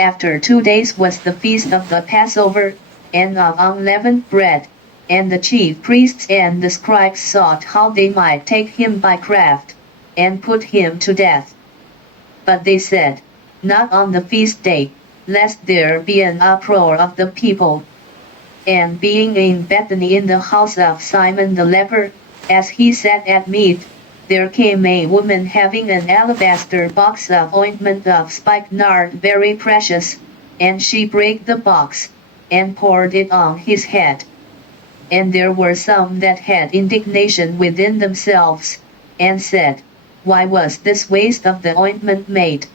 After 2 days was the feast of the Passover, and of unleavened bread, and the chief priests and the scribes sought how they might take him by craft, and put him to death. But they said, Not on the feast day, lest there be an uproar of the people. And being in Bethany in the house of Simon the leper, as he sat at meat, there came a woman having an alabaster box of ointment of spikenard very precious, and she brake the box, and poured it on his head. And there were some that had indignation within themselves, and said, Why was this waste of the ointment made?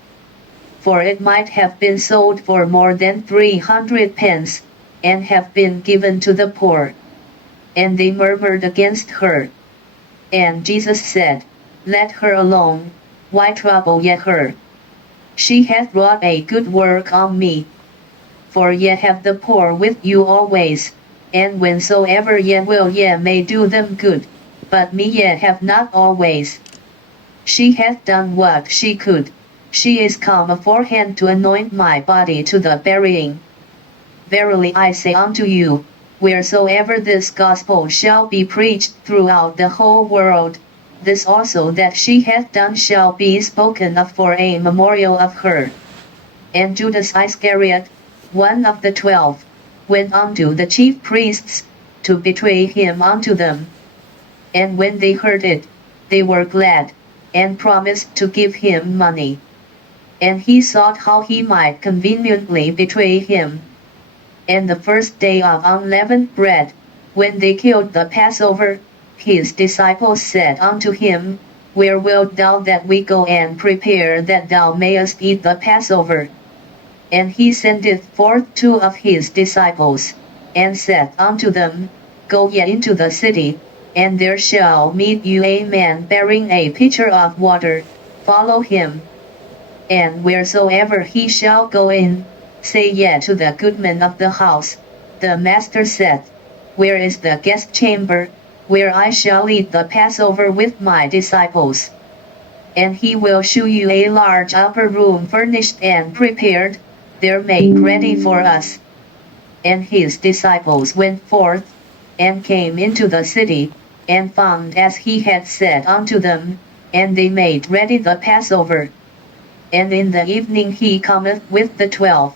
For it might have been sold for more than 300 pence, and have been given to the poor. And they murmured against her. And Jesus said, Let her alone, why trouble ye her? She hath wrought a good work on me. For ye have the poor with you always, and whensoever ye will ye may do them good, but me ye have not always. She hath done what she could, she is come aforehand to anoint my body to the burying. Verily I say unto you, wheresoever this gospel shall be preached throughout the whole world, this also that she hath done shall be spoken of for a memorial of her. And Judas Iscariot, one of the 12, went unto the chief priests, to betray him unto them. And when they heard it, they were glad, and promised to give him money. And he sought how he might conveniently betray him. And the first day of unleavened bread, when they killed the Passover, his disciples said unto him, Where wilt thou that we go and prepare that thou mayest eat the Passover? And he sendeth forth 2 of his disciples, and saith unto them, Go ye into the city, and there shall meet you a man bearing a pitcher of water, follow him. And wheresoever he shall go in, say ye to the goodman of the house, The master saith, Where is the guest chamber, where I shall eat the Passover with my disciples? And he will shew you a large upper room furnished and prepared, there made ready for us. And his disciples went forth, and came into the city, and found as he had said unto them, and they made ready the Passover. And in the evening he cometh with the 12.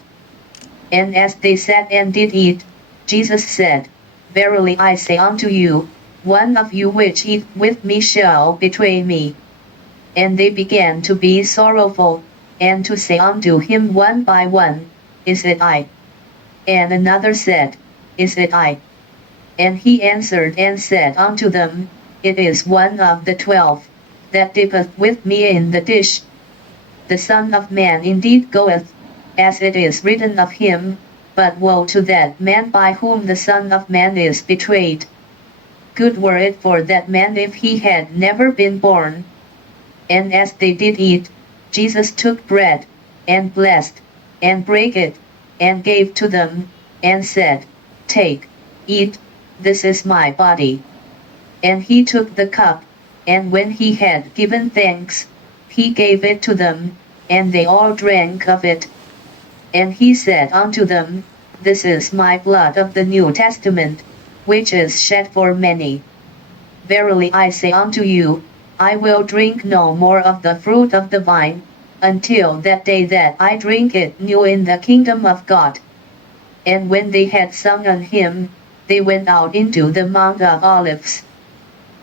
And as they sat and did eat, Jesus said, Verily I say unto you, one of you which eat with me shall betray me. And they began to be sorrowful, and to say unto him one by one, Is it I? And another said, Is it I? And he answered and said unto them, It is one of the 12, that dippeth with me in the dish. The Son of Man indeed goeth, as it is written of him, but woe to that man by whom the Son of Man is betrayed. Good were it for that man if he had never been born. And as they did eat, Jesus took bread, and blessed, and brake it, and gave to them, and said, Take, eat, this is my body. And he took the cup, and when he had given thanks, he gave it to them, and they all drank of it. And he said unto them, This is my blood of the New Testament, which is shed for many. Verily I say unto you, I will drink no more of the fruit of the vine, until that day that I drink it new in the kingdom of God. And when they had sung an hymn, they went out into the Mount of Olives.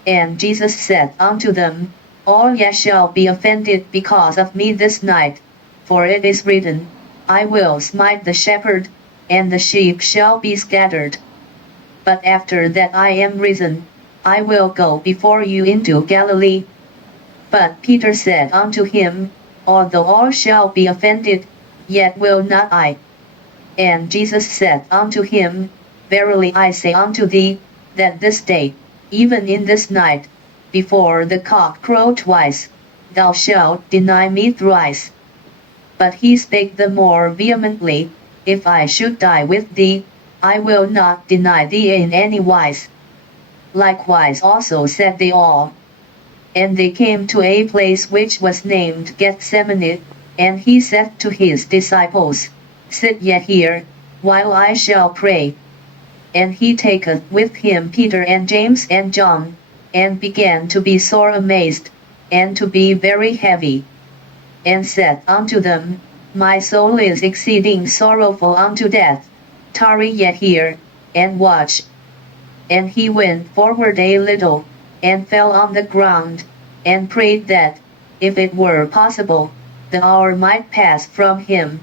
And Jesus said unto them, All ye shall be offended because of me this night, for it is written, I will smite the shepherd, and the sheep shall be scattered. But after that I am risen, I will go before you into Galilee. But Peter said unto him, Although all shall be offended, yet will not I. And Jesus said unto him, Verily I say unto thee, that this day, even in this night, before the cock crow twice, thou shalt deny me thrice. But he spake the more vehemently, If I should die with thee, I will not deny thee in any wise. Likewise also said they all. And they came to a place which was named Gethsemane, and he said to his disciples, sit yet here, while I shall pray. And he taketh with him Peter and James and John, and began to be sore amazed, and to be very heavy. And said unto them, My soul is exceeding sorrowful unto death, tarry yet here, and watch. And he went forward a little, and fell on the ground, and prayed that, if it were possible, the hour might pass from him.